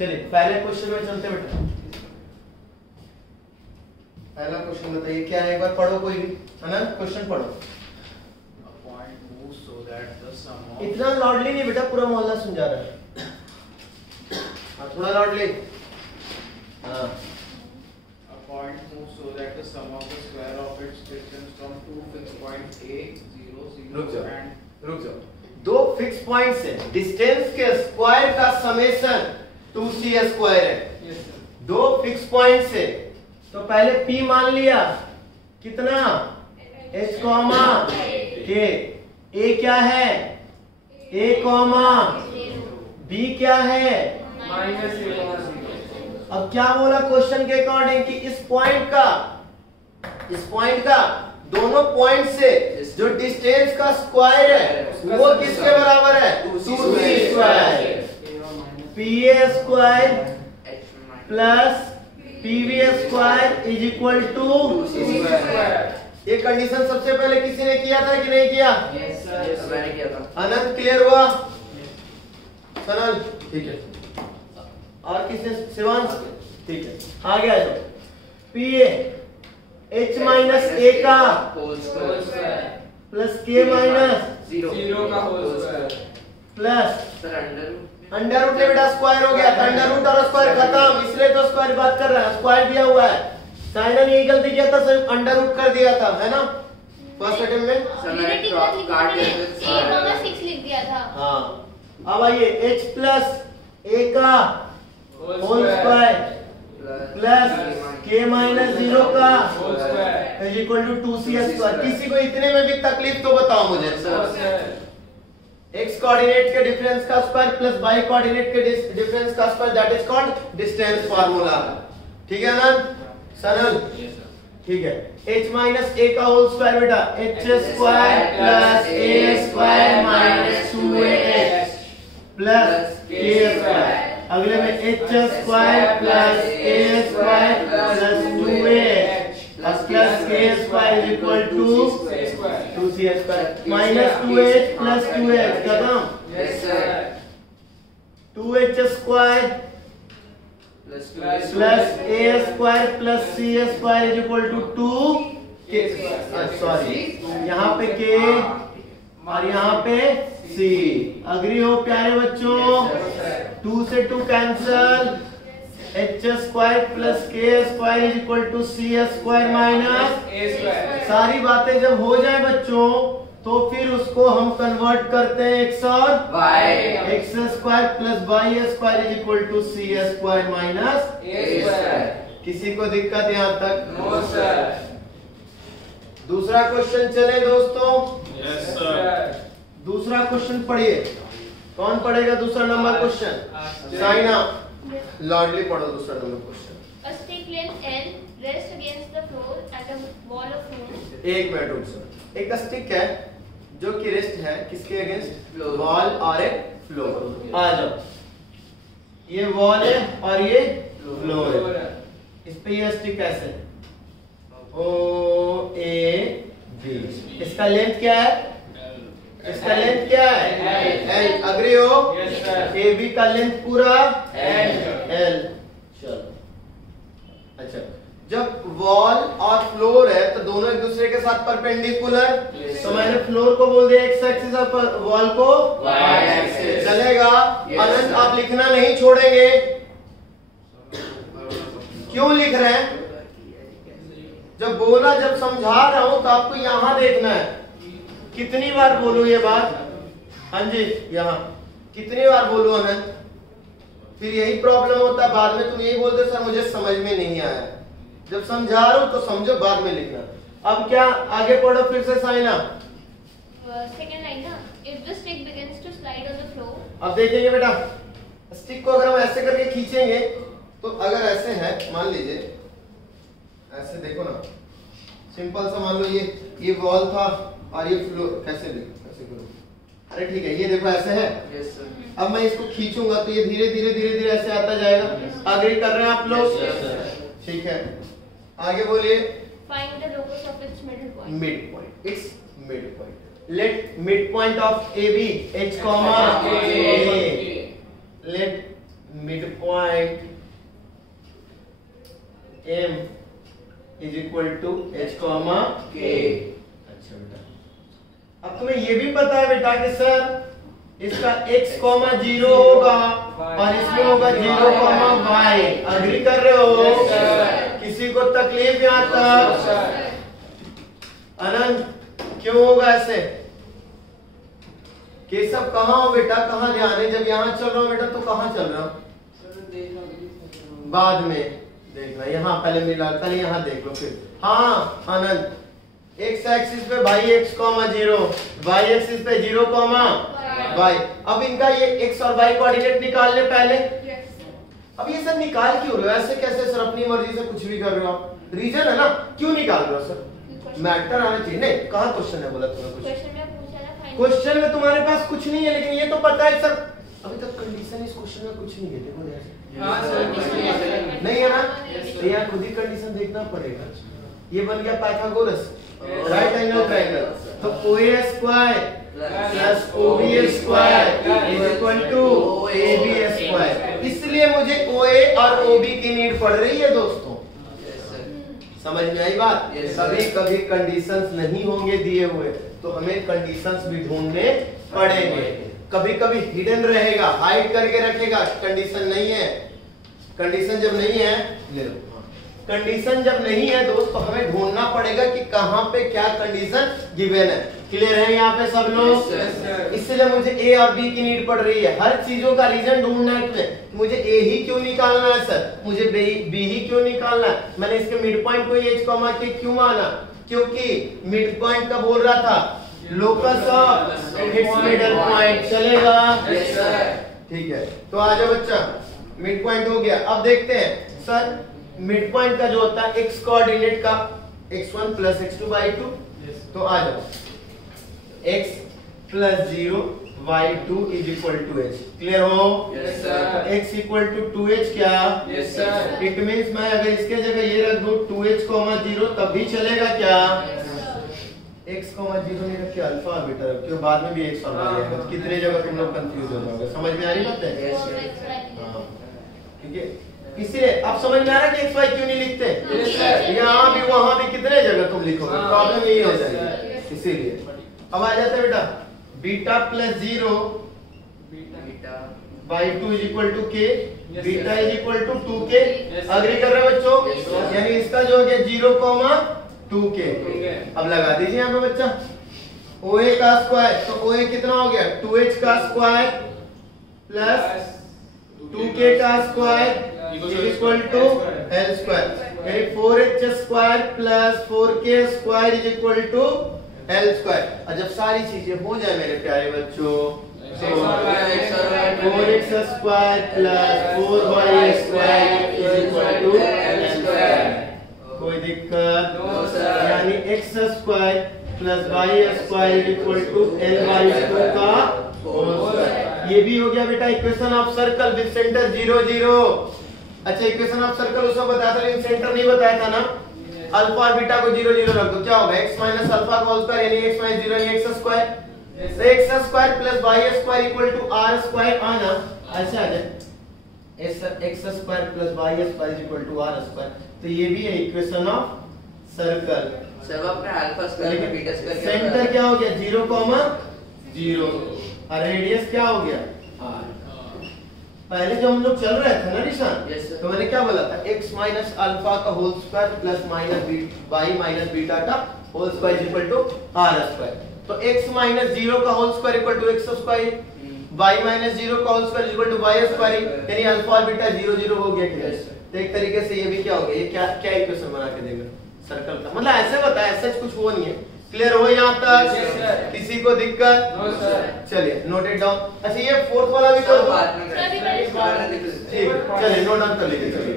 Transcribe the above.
चलिए पहले क्वेश्चन में चलते बेटा। पहला क्वेश्चन बताइए क्या है, एक बार पढ़ो कोई भी। अनंत क्वेश्चन पढ़ो। इतना लाउडली नहीं बेटा, पूरा मोहल्ला सुन जा रहा है। हाँ थोड़ा लाउडली। हाँ। A point moves so that the sum of the square of its distance from two fixed points A, 0, 0 and रुक जाओ। दो फिक्स पॉइंट से डिस्टेंस के स्क्वायर का समेशन 2c स्क्वायर है। yes sir. दो फिक्स पॉइंट से, तो पहले p मान लिया कितना, h कॉमा k। a क्या है, a कॉमा b क्या है, -a, अब क्या बोला क्वेश्चन के अकॉर्डिंग कि इस पॉइंट का दोनों पॉइंट से जो डिस्टेंस का स्क्वायर है वो किसके बराबर है, 2c square. pa square plus pv square is equal to 2c square. ये कंडीशन सबसे पहले किसी ने किया था कि नहीं किया? yes sir, मैंने किया था। अनंत क्लियर हुआ? सनल ठीक है, और किसने, शिवांश ठीक है। आगे आ जाओ। pa h माइनस a का whole square plus k minus 0 का whole square plus sir under root बेटा स्क्वायर हो गया, अंडर रूट और स्क्वायर खत्म, इसलिए तो स्क्वायर बात कर रहा है, स्क्वायर दिया हुआ है। साइनन यही गलती किया था, सिर्फ अंडर रूट कर दिया था, है ना फर्स्ट अटेम्प्ट में। काट दिया 6 लिख दिया था। हाँ अब आइए h प्लस a का whole square plus k minus 0 का whole square is equal to 2c square. किसी को इतने में भी तकलीफ तो बताओ मुझे। x कोऑर्डिनेट के डिफरेंस का स्क्वायर प्लस y कोऑर्डिनेट के डिफरेंस का square, that is called distance formula. ठीक है ना सनल? ठीक है। h माइनस a का होल स्क्वायर बेटा h square plus a square minus 2h plus k square. अगले में h square plus a square plus 2h plus k square is equal to 2c square minus 2h plus 2h खत्म। Yes sir 2h square plus a square plus c square is equal to 2 sorry यहाँ पे k और यहाँ पे c। Agree हो प्यारे बच्चों? 2 से 2 cancel, h square plus k square is equal to c square minus a square. सारी बातें जब हो जाए बच्चों तो फिर उसको हम कन्वर्ट करते हैं x और y। x square plus y square is equal to c square minus a square. किसी को दिक्कत यहाँ तक? No sir. दूसरा क्वेश्चन चले दोस्तों। Yes sir. दूसरा क्वेश्चन पढ़िए। कौन पढ़ेगा दूसरा नंबर क्वेश्चन? साइना लॉर्डली पढ़ो दूसरा number question. A stick length L rests against the floor at a wall of room. एक मिनट रुक सर। एक स्टिक है जो कि रेस्ट है किसके अगेंस्ट? Floor। वॉल और एक फ्लोर। आ जाओ, ये वॉल है और ये फ्लोर है। इस पे ये स्टिक ऐसे O A B। इसका लेंथ क्या है? इसका लेंथ क्या है? L। अग्री हो? Yes sir. ए बी का लेंथ पूरा L। चलो अच्छा, जब वॉल और फ्लोर है तो दोनों एक दूसरे के साथ परपेंडिकुलर, Yes, तो sir. मैंने फ्लोर को बोल दिया एक्स एक्सिस और वॉल को Y axis। चलेगा। Yes, अनंत sir. आप लिखना नहीं छोड़ेंगे, क्यों लिख रहे हैं? जब बोला, जब समझा रहा हूं तो आपको यहां देखना है। कितनी बार बोलूं ये बात? हाँ जी, यहाँ कितनी बार बोलूं अनंत? फिर यही प्रॉब्लम होता है, बाद में तुम यही बोलते सर मुझे समझ में नहीं आया। जब समझा रहा हूं तो समझो, बाद में लिखना। अब क्या आगे पढ़ो फिर से साइना। Second line ना, if the stick begins to slide on the floor. अब देखेंगे बेटा, स्टिक को अगर हम ऐसे करके खींचेंगे तो अगर ऐसे है, मान लीजिए ऐसे, देखो ना सिंपल सा, मान लो ये वॉल था और ये फ्लोर, कैसे करो, अरे ठीक है, ये देखो ऐसे है। Yes sir. अब मैं इसको खींचूंगा तो ये धीरे धीरे ऐसे आता जाएगा। आगे कर रहे हैं आप लोग? ठीक है, आगे बोलिए। Find the locus of its middle point. Mid point, its mid point. Let mid point of A B h comma a। Let mid mid point m is equal to h comma k। अच्छा बेटा, अब तुम्हें ये भी पता है बेटा कि सर इसका x कॉमा 0 होगा और इसमें होगा 0 कॉमा y। अग्री कर रहे हो? किसी को तकलीफ यहाँ तक? अनंत क्यों होगा ऐसे? केशव कहाँ हो बेटा, कहाँ ध्यान है? जब यहाँ चल रहा हो बेटा तो कहाँ चल रहा हो? बाद में देखना, यहाँ पहले मिला था, यहाँ देख लो फिर। हाँ आनंद, x एक्सिस पे भाई x कॉमा 0, y एक्सिस पे 0 कॉमा y। अब इनका ये x और y कोऑर्डिनेट निकालने पहले। अब ये सब निकाल क्यों रहे हो? ऐसे कैसे सर? अपनी मर्जी से कुछ भी कर रहे हो आप? रीजन है ना, क्यों निकाल रहे हो सर? मैटर आना चाहिए। नहीं, कहाँ क्वेश्चन है बोला तुमने? कुछ क्वेश्चन में तुम्हारे पास कुछ नहीं है, लेकिन ये तो पता है सर अभी तक कंडीशन इस क्वेश्चन में कुछ नहीं है। देखो नहीं है ना, तो यहाँ खुद ही कंडीशन देखना पड़ेगा। ये बन गया पाइथागोरस राइट एंगल ट्रायंगल। तो OA square plus OB square is equal to AB square. इसलिए मुझे OA और OB की नीड पड़ रही है दोस्तों। समझ में आई बात? कभी कभी कंडीशंस नहीं होंगे दिए हुए तो हमें कंडीशंस भी ढूंढने पड़ेंगे। कभी कभी हिडन रहेगा, हाइड करके रखेगा, कंडीशन नहीं है। कंडीशन जब नहीं है, ले लो, कंडीशन जब नहीं है दोस्त तो हमें ढूंढना पड़ेगा कि कहां पे क्या कंडीशन गिवन है। क्लियर है यहाँ पे सब लोग? इसलिए मुझे ए और बी की नीड पड़ रही है। हर चीजों का रीजन ढूंढना है। मुझे ए ही क्यों निकालना है सर? मुझे बी ही क्यों निकालना है? मैंने इसके मिड पॉइंट को h कॉमा के क्यों माना? क्योंकि मिड पॉइंट का बोल रहा था locus of its middle point. चलेगा? ठीक है, तो आ जाओ बच्चा, मिड पॉइंट हो गया। अब देखते हैं सर मिड पॉइंट का जो होता है x कोऑर्डिनेट का x1 प्लस x2 बाई 2। तो आ जाओ x plus 0 y2 is equal to h। Clear हो? Yes sir. x equal to 2h क्या? Yes sir. इट मींस मैं अगर इसके जगह ये रख दूं 2h, 0 तब भी चलेगा क्या? x, 0 नहीं रख के अल्फा बीटा रख, क्यों बाद में भी x और y आएगा। कितने जगह तुम लोग कंफ्यूज हो जाओगे। समझ में आ रही बात है? हां, ठीक है। इसलिए अब समझ में आ रहा है कि x y क्यों नहीं लिखते? यहाँ भी वहां भी कितने जगह तुम लिखोगे, प्रॉब्लम यही हो जाएगी। इसीलिए अब आ जाता है बेटा beta plus 0 by 2 is equal to k, beta is equal to 2k। Agree कर रहे हो बच्चों? यानी इसका जो हो गया 0, 2k। अब लगा दीजिए यहाँ पे बच्चा OA का स्क्वायर। तो OA कितना हो गया? 2h का स्क्वायर प्लस 2k का square is equal to l square. यानी 4h square plus 4k square is equal to l square. और जब सारी चीजें हो जाए मेरे प्यारे बच्चों, 4x square plus 4y square is equal to l square. कोई दिक्कत? यानी x square plus y square is equal to l/2 का होल स्क्वायर। ये भी हो गया बेटा equation of circle with centre 0, 0। अच्छा, इक्वेशन ऑफ सर्कल उसको बताया था लेकिन सेंटर नहीं बताया था ना। अल्फा और बीटा को 0, 0 रख दो, क्या होगा? x माइनस अल्फा का होल स्क्वायर यानी x माइनस 0 यानी x स्क्वायर। तो x square plus y square equal to r square आना ऐसे आ जाए। x square plus y square equal to r square. तो ये भी है इक्वेशन ऑफ सर्कल। सब अपने अल्फा स्क्वायर में बीटा स्क्वायर सेंटर क्या हो गया? 0, 0 और रेडियस क्या हो गया? r। पहले जो हम लोग चल रहे थे ना निशान, तो मैंने क्या बोला था? x माइनस अल्फा का whole square plus minus y minus beta का whole square equal to r square. तो x माइनस 0 का whole square equal to x square, y minus 0 का whole square equal to y square. यानी alpha और beta 0, 0 हो गया। तो एक तरीके से ये भी क्या हो गया? ये क्या क्या इक्वेशन बना के देगा सर्कल का? मतलब ऐसे बताया, ऐसा कुछ वो नहीं है। क्लियर हो यहाँ तक? किसी को दिक्कत? चलिए नोटेड डाउन। अच्छा, ये फोर्थ वाला भी कर दो। ठीक, चलिए नोट डाउन कर लीजिए। चलिए